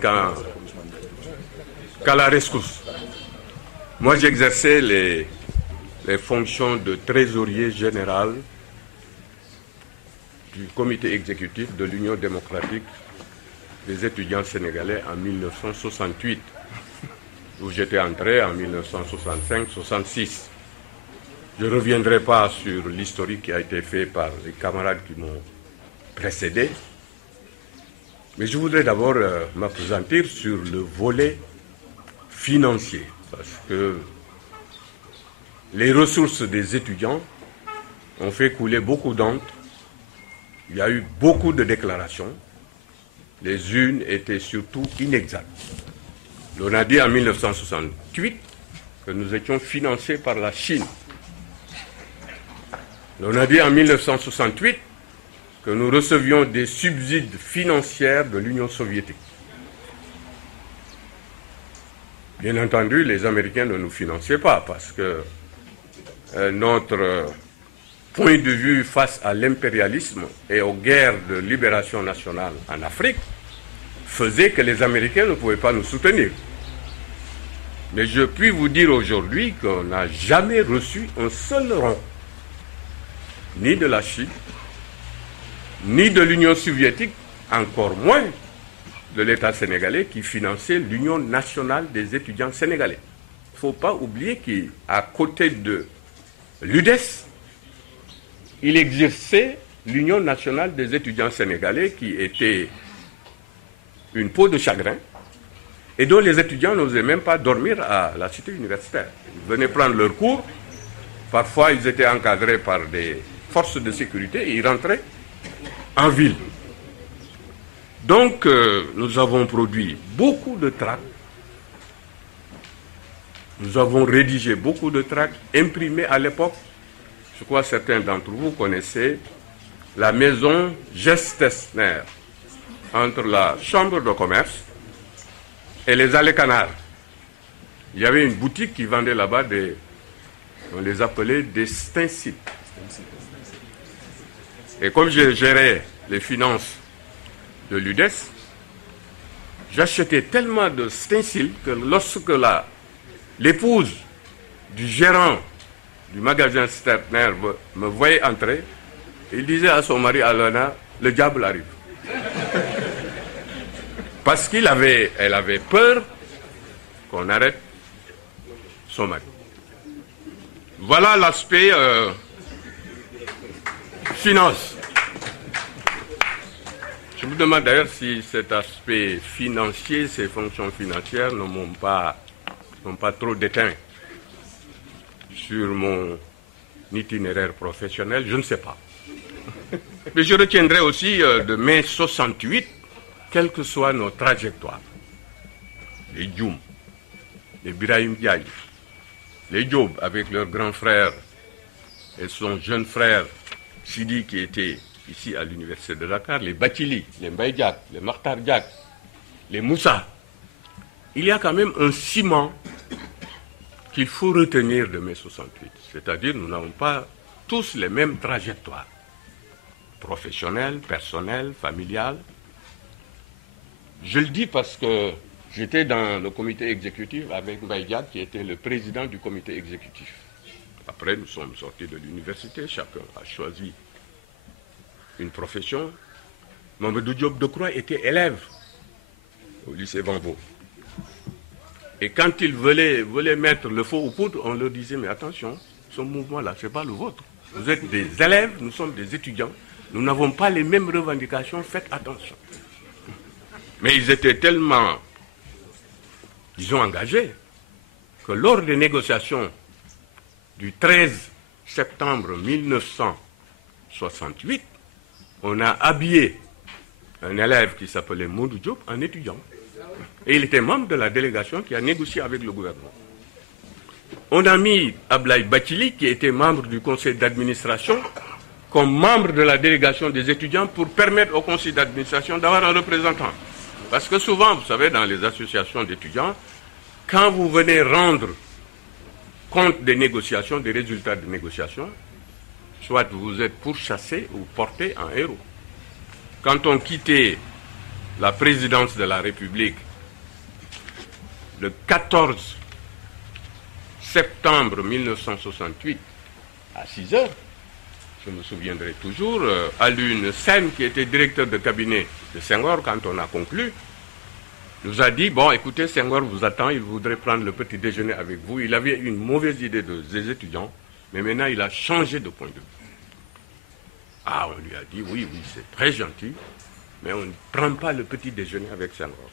qu'à la rescousse. Moi, j'exerçais les fonctions de trésorier général du comité exécutif de l'Union démocratique des étudiants sénégalais en 1968, où j'étais entré en 1965-66. Je ne reviendrai pas sur l'historique qui a été fait par les camarades qui m'ont précédé, mais je voudrais d'abord m'appesantir sur le volet financier, parce que les ressources des étudiants ont fait couler beaucoup d'encre. Il y a eu beaucoup de déclarations. Les unes étaient surtout inexactes. On a dit en 1968 que nous étions financés par la Chine. On a dit en 1968 que nous recevions des subsides financiers de l'Union soviétique. Bien entendu, les Américains ne nous finançaient pas parce que notre point de vue face à l'impérialisme et aux guerres de libération nationale en Afrique faisait que les Américains ne pouvaient pas nous soutenir. Mais je puis vous dire aujourd'hui qu'on n'a jamais reçu un seul rond, ni de la Chine, ni de l'Union soviétique, encore moins de l'État sénégalais qui finançait l'Union nationale des étudiants sénégalais. Il ne faut pas oublier qu'à côté de l'UDES, il exerçait l'Union nationale des étudiants sénégalais qui était une peau de chagrin et dont les étudiants n'osaient même pas dormir à la cité universitaire. Ils venaient prendre leurs cours, parfois ils étaient encadrés par des forces de sécurité et ils rentraient en ville. Donc nous avons produit beaucoup de tracts, nous avons rédigé beaucoup de tracts imprimés à l'époque. Je crois que certains d'entre vous connaissaient la maison Gestesner, entre la chambre de commerce et les allées Canards. Il y avait une boutique qui vendait là-bas on les appelait des stencils. Et comme je gérais les finances de l'UDES, j'achetais tellement de stencils que lorsque l'épouse du gérant du magasin Stettner me voyait entrer, il disait à son mari Alana, le diable arrive. Parce qu'elle avait peur qu'on arrête son mari. Voilà l'aspect finance. Je me demande d'ailleurs si cet aspect financier, ces fonctions financières ne m'ont pas trop déteint sur mon itinéraire professionnel, je ne sais pas. Mais je retiendrai aussi de mai 68, quelles que soient nos trajectoires. Les Djoum, les Birahim Diaye, les Diop avec leur grand frère et son jeune frère Sidi qui était ici à l'université de Dakar, les Batili, les Mbaye Diak, les Makhtar Diak, les Moussa. Il y a quand même un ciment qu'il faut retenir de mai 68. C'est-à-dire nous n'avons pas tous les mêmes trajectoires, professionnelles, personnelles, familiales. Je le dis parce que j'étais dans le comité exécutif avec Mbaye Diak qui était le président du comité exécutif. Après, nous sommes sortis de l'université, chacun a choisi une profession. Mamadou Diop Decroix était élève au lycée Vanvo. Et quand ils voulaient mettre le feu aux poudres, on leur disait, mais attention, ce mouvement-là, ce n'est pas le vôtre. Vous êtes des élèves, nous sommes des étudiants, nous n'avons pas les mêmes revendications, faites attention. Mais ils étaient tellement, disons, engagés, que lors des négociations du 13 septembre 1968, on a habillé un élève qui s'appelait Modou Diop en étudiant. Et il était membre de la délégation qui a négocié avec le gouvernement. On a mis Ablaye Batili, qui était membre du conseil d'administration, comme membre de la délégation des étudiants pour permettre au conseil d'administration d'avoir un représentant. Parce que souvent, vous savez, dans les associations d'étudiants, quand vous venez rendre compte des négociations, des résultats des négociations, soit vous êtes pourchassé ou porté en héros. Quand on quittait la présidence de la République le 14 septembre 1968 à 6 heures, je me souviendrai toujours, Alun Sen, qui était directeur de cabinet de Senghor, quand on a conclu, nous a dit, bon, écoutez, Senghor vous attend, il voudrait prendre le petit déjeuner avec vous. Il avait une mauvaise idée des étudiants, mais maintenant il a changé de point de vue. Ah, on lui a dit, oui, oui, c'est très gentil, mais on ne prend pas le petit déjeuner avec Senghor.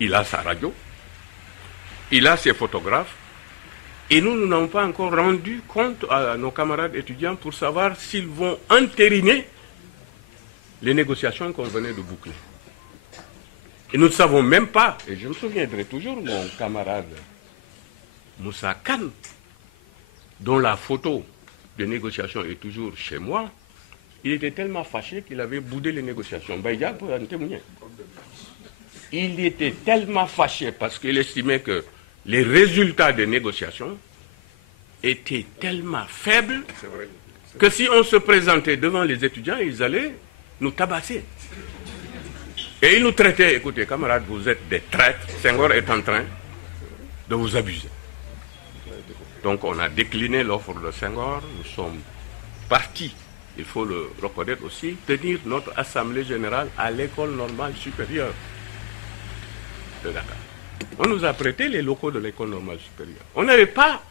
Il a sa radio, il a ses photographes, et nous n'avons pas encore rendu compte à nos camarades étudiants pour savoir s'ils vont entériner les négociations qu'on venait de boucler. Et nous ne savons même pas, et je me souviendrai toujours, mon camarade Moussa Khan, dont la photo de négociation est toujours chez moi, il était tellement fâché qu'il avait boudé les négociations. Baïdia peut en témoigner. Il était tellement fâché parce qu'il estimait que les résultats des négociations étaient tellement faibles que si on se présentait devant les étudiants, ils allaient nous tabasser. Et ils nous traitaient, écoutez, camarades, vous êtes des traîtres, Senghor est en train de vous abuser. Donc on a décliné l'offre de Senghor, nous sommes partis, il faut le reconnaître aussi, tenir notre assemblée générale à l'école normale supérieure de Dakar. On nous a prêté les locaux de l'école normale supérieure. On n'avait pas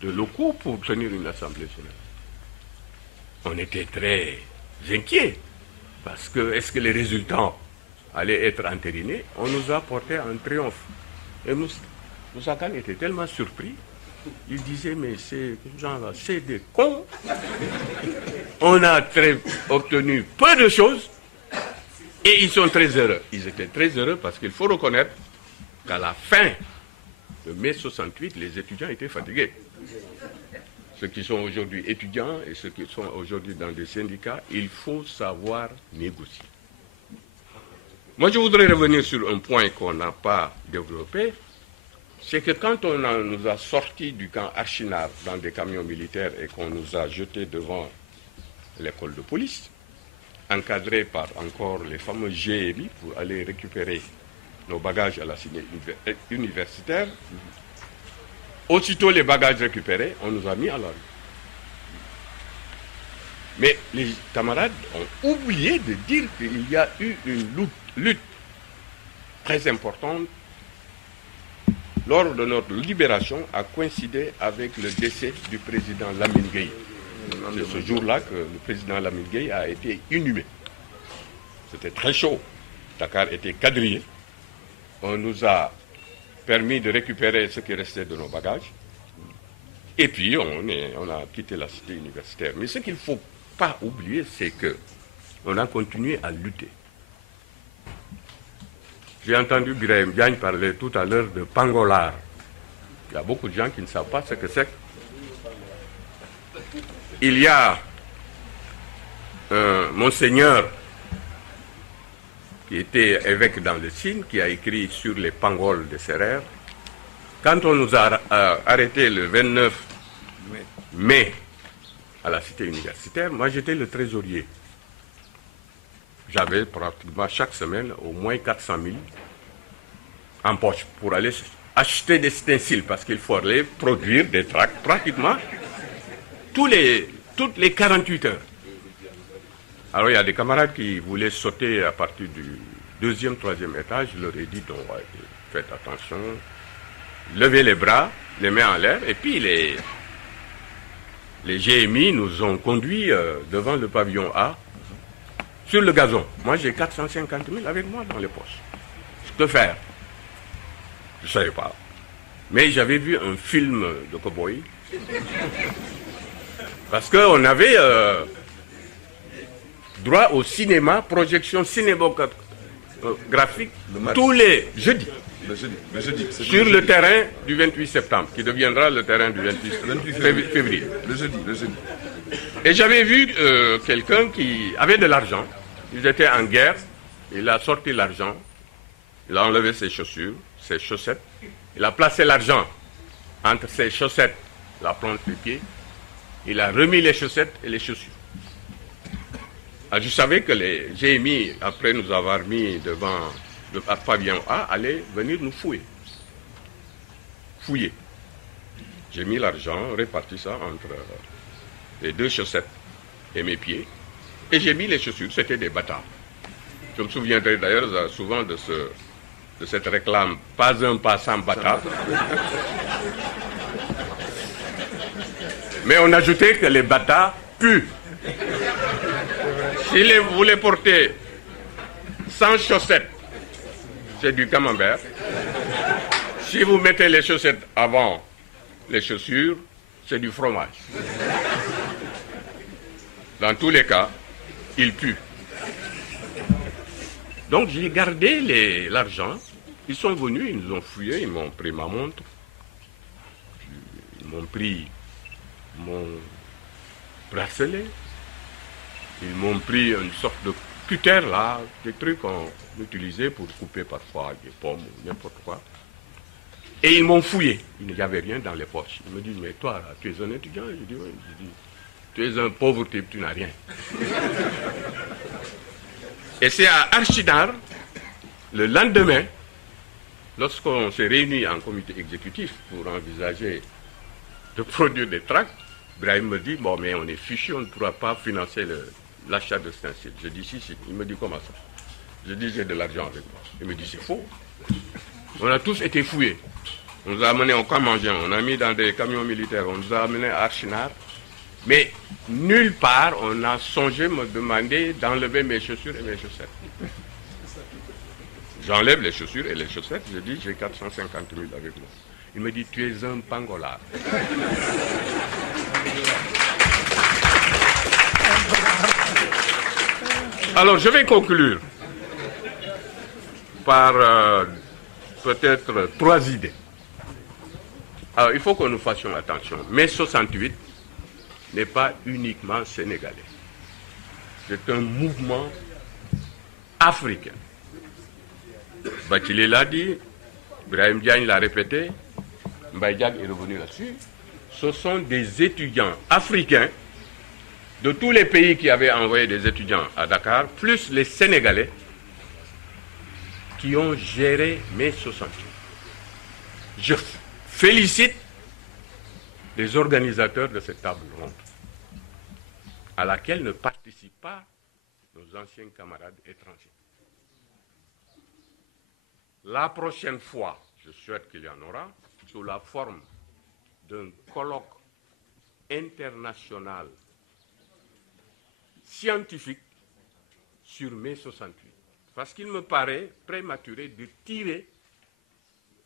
de locaux pour tenir une assemblée générale. On était très inquiets, parce que est-ce que les résultats allaient être entérinés? On nous a porté un triomphe. Et Moussa Khan était tellement surpris, il disait, mais ces gens-là, c'est des cons. On a obtenu peu de choses, et ils sont très heureux. Ils étaient très heureux parce qu'il faut reconnaître qu'à la fin de mai 68, les étudiants étaient fatigués. Ceux qui sont aujourd'hui étudiants et ceux qui sont aujourd'hui dans des syndicats, il faut savoir négocier. Moi, je voudrais revenir sur un point qu'on n'a pas développé, c'est que quand on nous a sortis du camp Archinard dans des camions militaires et qu'on nous a jetés devant l'école de police, encadrés par encore les fameux GMI pour aller récupérer nos bagages à la cité universitaire, aussitôt les bagages récupérés, on nous a mis à la rue. Mais les camarades ont oublié de dire qu'il y a eu une lutte très importante lors de notre libération, a coïncidé avec le décès du président Lamine Gueye. C'est ce jour-là que le président Lamine Gueye a été inhumé. C'était très chaud. Dakar était quadrillé. On nous a permis de récupérer ce qui restait de nos bagages. Et puis, on a quitté la cité universitaire. Mais ce qu'il ne faut pas oublier, c'est qu'on a continué à lutter. J'ai entendu Birahim Diagne parler tout à l'heure de Pangolard. Il y a beaucoup de gens qui ne savent pas ce que c'est. Il y a un monseigneur qui était évêque dans le Sine, qui a écrit sur les pangols de Serrère. Quand on nous a arrêtés le 29 mai à la cité universitaire, moi j'étais le trésorier. J'avais pratiquement chaque semaine au moins 400 000 en poche pour aller acheter des stenciles, parce qu'il fallait produire des tracts pratiquement toutes les 48 heures. Alors il y a des camarades qui voulaient sauter à partir du deuxième, troisième étage. Je leur ai dit, donc, ouais, faites attention, levez les bras, les mains en l'air, et puis les GMI nous ont conduits devant le pavillon A, sur le gazon. Moi j'ai 450 000 avec moi dans les poches. Que faire? Je ne savais pas. Mais j'avais vu un film de cow-boy. Parce qu'on avait droit au cinéma, projection cinématographique tous les jeudis. Sur le terrain du 28 septembre, qui deviendra le terrain du 28 février. Le jeudi. Et j'avais vu quelqu'un qui avait de l'argent. Ils étaient en guerre. Il a sorti l'argent. Il a enlevé ses chaussures, ses chaussettes. Il a placé l'argent entre ses chaussettes, la plante des pieds. Il a remis les chaussettes et les chaussures. Ah, je savais que les GMI, après nous avoir mis devant le pavillon A, allaient venir nous fouiller. Fouiller. J'ai mis l'argent, réparti ça entre les deux chaussettes et mes pieds. Et j'ai mis les chaussures, c'était des bâtards. Je me souviendrai d'ailleurs souvent de cette réclame, pas un passant bâtard. Mais on ajoutait que les bâtards puent. Si vous les portez sans chaussettes, c'est du camembert. Si vous mettez les chaussettes avant les chaussures, c'est du fromage. Dans tous les cas, ils puent. Donc j'ai gardé l'argent. Ils sont venus, ils nous ont fouillé, ils m'ont pris ma montre. Ils m'ont pris mon bracelet. Ils m'ont pris une sorte de cutter là, des trucs qu'on utilisait pour couper parfois des pommes ou n'importe quoi. Et ils m'ont fouillé. Il n'y avait rien dans les poches. Ils me disent, mais toi, là, tu es un étudiant? Je dis, oui. Je dis, tu es un pauvre type, tu n'as rien. Et c'est à Archinard, le lendemain, lorsqu'on s'est réunis en comité exécutif pour envisager de produire des tracts, Brahim me dit, bon, mais on est fichu, on ne pourra pas financer l'achat de stenciles. Je dis, si. Il me dit, comment ça? Je dis, j'ai de l'argent avec moi. Il me dit, c'est faux. On a tous été fouillés. On nous a amenés au camp mangeant, on a mis dans des camions militaires, on nous a amenés à Archinard. Mais nulle part, on a songé me demander d'enlever mes chaussures et mes chaussettes. J'enlève les chaussures et les chaussettes, je dis, j'ai 450 000 avec moi. Il me dit, tu es un pangolard. Alors, je vais conclure par peut-être 3 idées. Alors, il faut que nous fassions attention. Mai 68 n'est pas uniquement sénégalais. C'est un mouvement africain. Bathily l'a dit, Brahim Diagne l'a répété, Mbaye Diagne est revenu là-dessus. Ce sont des étudiants africains de tous les pays qui avaient envoyé des étudiants à Dakar, plus les Sénégalais, qui ont géré mai 68. Je félicite les organisateurs de cette table ronde, à laquelle ne participent pas nos anciens camarades étrangers. La prochaine fois, je souhaite qu'il y en aura, sous la forme d'un colloque international scientifique sur mai 68. Parce qu'il me paraît prématuré de tirer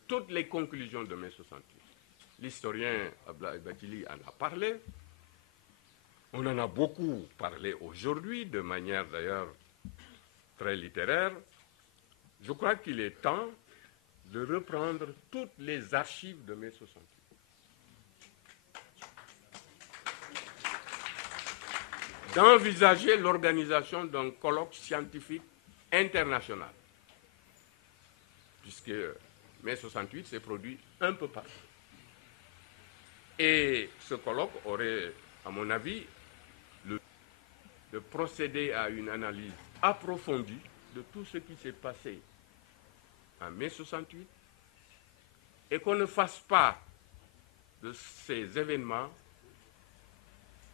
toutes les conclusions de mai 68. L'historien Abdoulaye Bathily en a parlé. On en a beaucoup parlé aujourd'hui, de manière d'ailleurs très littéraire. Je crois qu'il est temps de reprendre toutes les archives de mai 68. D'envisager l'organisation d'un colloque scientifique international. Puisque mai 68 s'est produit un peu partout. Et ce colloque aurait, à mon avis, de procéder à une analyse approfondie de tout ce qui s'est passé en mai 68 et qu'on ne fasse pas de ces événements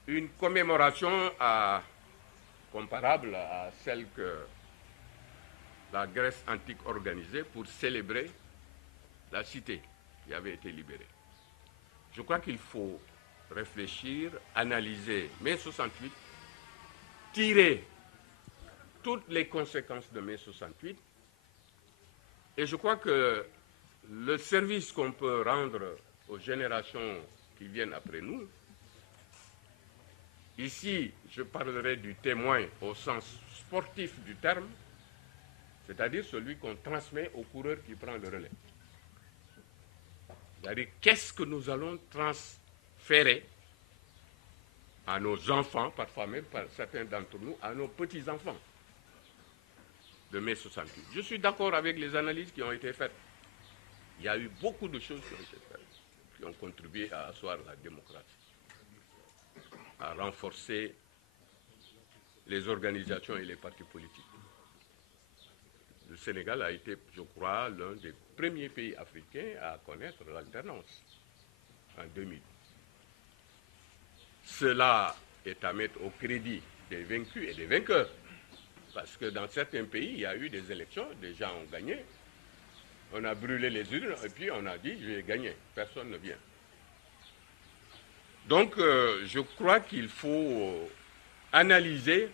une commémoration comparable à celle que la Grèce antique organisait pour célébrer la cité qui avait été libérée. Je crois qu'il faut réfléchir, analyser mai 68, tirer toutes les conséquences de mai 68, et je crois que le service qu'on peut rendre aux générations qui viennent après nous, ici je parlerai du témoin au sens sportif du terme, c'est-à-dire celui qu'on transmet au coureur qui prend le relais. C'est-à-dire qu'est-ce que nous allons transférer à nos enfants, parfois même par certains d'entre nous, à nos petits-enfants de mai 68. Je suis d'accord avec les analyses qui ont été faites. Il y a eu beaucoup de choses qui ont été faites, qui ont contribué à asseoir la démocratie, à renforcer les organisations et les partis politiques. Le Sénégal a été, je crois, l'un des premiers pays africains à connaître l'alternance en 2000. Cela est à mettre au crédit des vaincus et des vainqueurs. Parce que dans certains pays, il y a eu des élections, des gens ont gagné. On a brûlé les urnes et puis on a dit « je vais gagner ». Personne ne vient. Donc, je crois qu'il faut analyser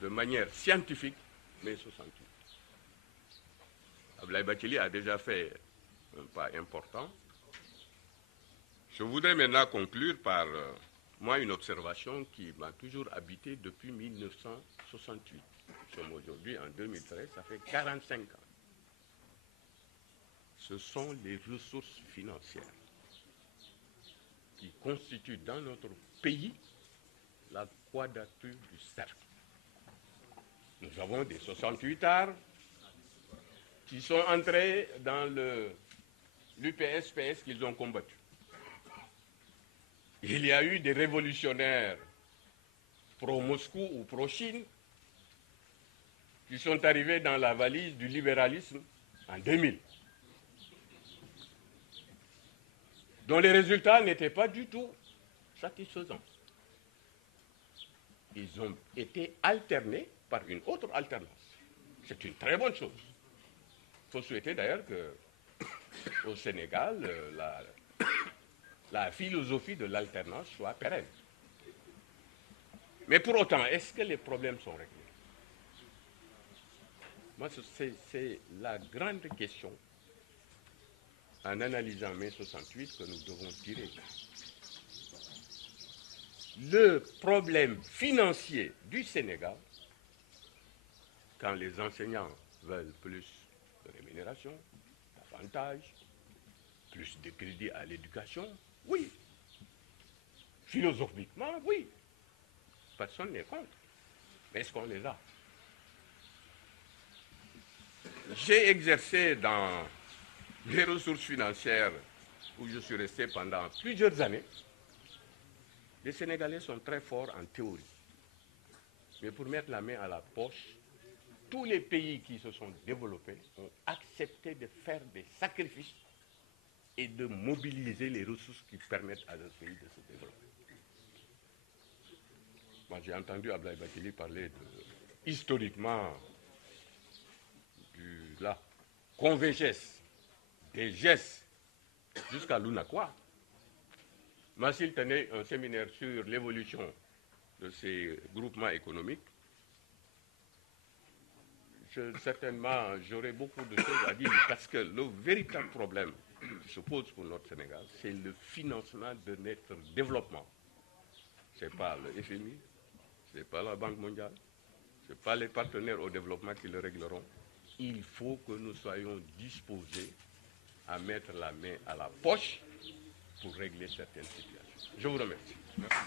de manière scientifique mai 68. Abdoulaye Bathily a déjà fait un pas important. Je voudrais maintenant conclure par moi une observation qui m'a toujours habité depuis 1968. Nous sommes aujourd'hui en 2013, ça fait 45 ans. Ce sont les ressources financières qui constituent dans notre pays la quadrature du cercle. Nous avons des 68 arts qui sont entrés dans l'UPS-PS qu'ils ont combattu. Il y a eu des révolutionnaires pro-Moscou ou pro-Chine qui sont arrivés dans la valise du libéralisme en 2000, dont les résultats n'étaient pas du tout satisfaisants. Ils ont été alternés par une autre alternance. C'est une très bonne chose. Il faut souhaiter d'ailleurs qu'au Sénégal, la philosophie de l'alternance soit pérenne. Mais pour autant, est-ce que les problèmes sont réglés? Moi, c'est la grande question en analysant mai 68 que nous devons tirer. Le problème financier du Sénégal, quand les enseignants veulent plus de rémunération, d'avantages, plus de crédit à l'éducation, oui. Philosophiquement, oui. Personne n'est contre. Mais est-ce qu'on les a? J'ai exercé dans les ressources financières où je suis resté pendant plusieurs années. Les Sénégalais sont très forts en théorie. Mais pour mettre la main à la poche, tous les pays qui se sont développés ont accepté de faire des sacrifices et de mobiliser les ressources qui permettent à leur pays de se développer. Moi, j'ai entendu Abdoulaye Bathily parler historiquement de la convergence des gestes jusqu'à l'UNACOA. Moi, s'il tenait un séminaire sur l'évolution de ces groupements économiques, certainement, j'aurais beaucoup de choses à dire parce que le véritable problème qui se pose pour notre Sénégal, c'est le financement de notre développement. Ce n'est pas le FMI, ce n'est pas la Banque mondiale, ce n'est pas les partenaires au développement qui le régleront. Il faut que nous soyons disposés à mettre la main à la poche pour régler certaines situations. Je vous remercie. Merci.